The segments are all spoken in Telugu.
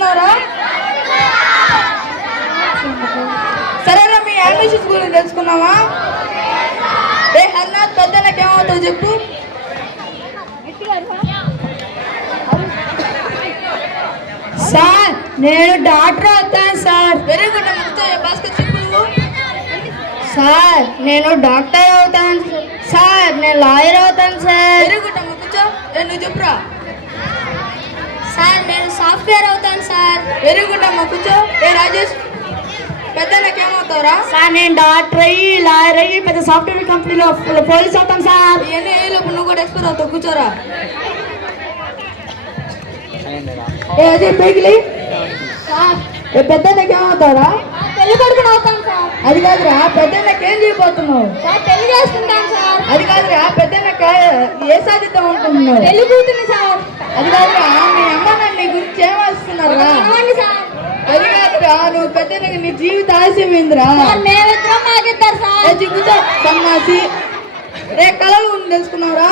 తెలుసుకున్నారా? సరేనా, మీ అంబిషన్స్ గురించి తెలుసుకున్నావా? రే హర్నాథ్, పెద్దలకి ఏమవుతావు చెప్పు. సార్ నేను డాక్టర్ అవుతాను సార్. వెరీ గుడ్ అమ్మా. భాస్కర్ చెప్పు నువ్వు. సార్ నేను డాక్టర్ అవుతాను సార్. నేను లాయర్ అవుతాను సార్. వెరీ గుడ్ అమ్మా, కూర్చో. నువ్వు చెప్పురా. సార్ నేను సాఫ్ట్వేర్ అవుతాను సార్. వెరీ గుడ్ అమ్మా, కూర్చో. రాజేష్, పెద్దలకి ఏమవుతావురా? సార్ నేను డాక్టర్ అయ్యి లాయర్ అయ్యి పెద్ద సాఫ్ట్వేర్ కంపెనీలో పోలీస్ అవుతాను సార్. ఇవన్నీ అయ్యేలోపు నువ్వు కూడా ఎక్స్పైర్ అవుతావు. కూర్చోరా. అదే పైకిలి. పెద్దలకి ఏమవుతావురా? పెళ్లి కొడుకుని అవుతాను సార్. అది కాదురా, పెద్దలకి ఏం చేయబోతున్నావు? సార్ పెళ్లి చేసుకుంటాను సార్. అది కాదురా, పెద్దలకి ఏ సాధిద్దాం అనుకుంటున్నావు? పెళ్లి కూతురు సార్. అది కాదురా, మీ అమ్మ నాన్న నీ గురించి ఏమేస్తున్నారా? సార్ అది కాదురా, నువ్వు పెద్దలకి నీ జీవిత ఆశయం ఏందిరా? మేమిద్దరం మాకిద్దరు సార్. కూర్చో సన్నాసి. రే కళలు గురించి తెలుసుకున్నావురా?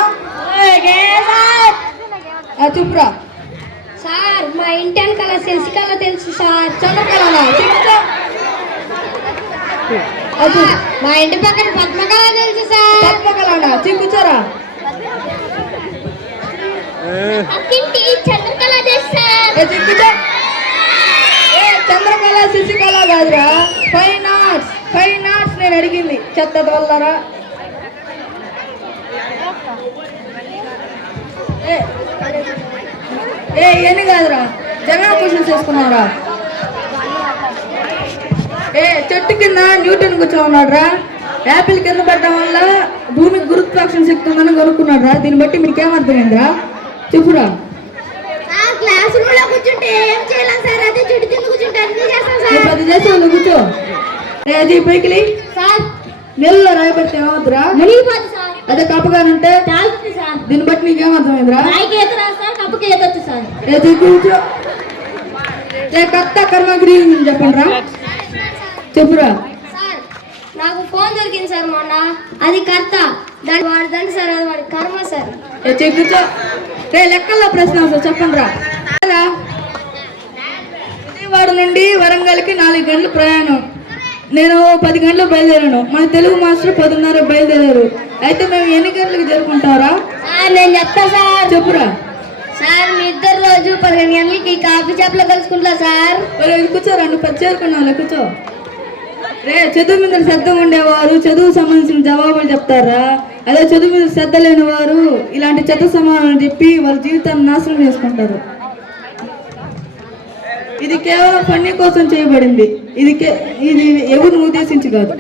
చూపురా. సార్ మా ఇంటి వెనకాల శశికళ తెలుసు సార్. చంద్రకళ మా ఇంటి పక్కన పద్మకళ తెలుసు సార్. పద్మకళ కూర్చోరా. పక్కింటి చంద్రకళ తెలుసు సార్. కూర్చో. చంద్రకళ శశికళ కాదురా, ఫైన్ ఆర్ట్స్. ఫైన్ ఆర్ట్స్ నేను అడిగింది. చెత్త వల్లరా. ఎన్ని కాదురా, జగన్ క్వశ్చన్స్ చేసుకున్నారా? చెట్టు కింద న్యూటన్ కూర్చోన్నాడు రా. యాపిల్ కింద పడడం వల్ల భూమికి గురుత్వాకర్షణ శక్తి ఉందని కనుక్కున్నాడు రా. దీన్ని బట్టి మీకేమర్థమైందిరా? చెప్పురా. క్లాస్ రూమ్ లో కూర్చుంటే ఏం చేయాలి సార్? అదే చెట్టు కింద కూర్చుంటే అన్ని చేస్తాం సార్. 10 చేసేవాళ్ళు కూర్చో. అది పైకిలి. సార్ నెలలో రాయబడితే ఏమవుతురా? మునిగిపోతుంది సార్. అదే కప్పగానంటే తాగుతుంది సార్. దీన్ని బట్టి నీకేమర్థమైందిరా? రాయికి ఎదురా సార్, కప్పుకి ఎదొచ్చు సార్. కూర్చో. కర్త కర్మగిరి చెప్పండి రా. చెప్పురా. సార్ నాకు ఫోన్ దొరికింది సార్ మొన్న. అది కర్త, దాని వాడిదండి సార్. అది వాడి కర్మ సార్. కూర్చో. లెక్కల్లో ప్రశ్న సార్ చెప్పండి రా. విజయవాడ నుండి వరంగల్కి 4 గంటలు ప్రయాణం. నేను 10 గంటలకు బయలుదేరాను. మన తెలుగు మాస్టర్ 10:30 బయలుదేరారు. అయితే మేము ఎన్ని గంటలకు జరుపుకుంటారా? సార్ నేను చెప్తా సార్. చెప్పురా. సార్ మీ ఇద్దరు రోజు 12 గంటలకి కాఫీ షాప్ లో కలుసుకుంటా సార్. కూర్చోరా, నువ్వు 10 చేరుకున్నావు. కూర్చో. చదువు మీద శ్రద్ధ ఉండేవారు చదువు సంబంధించిన జవాబులు చెప్తారా? అదే చదువు మీద శ్రద్ధ లేని వారు ఇలాంటి చెత్త సమాధానం చెప్పి వాళ్ళ జీవితాన్ని నాశనం చేసుకుంటారు. ఇది కేవలం పని కోసం చేయబడింది. ఇది ఎవరిని ఉద్దేశించి కాదు.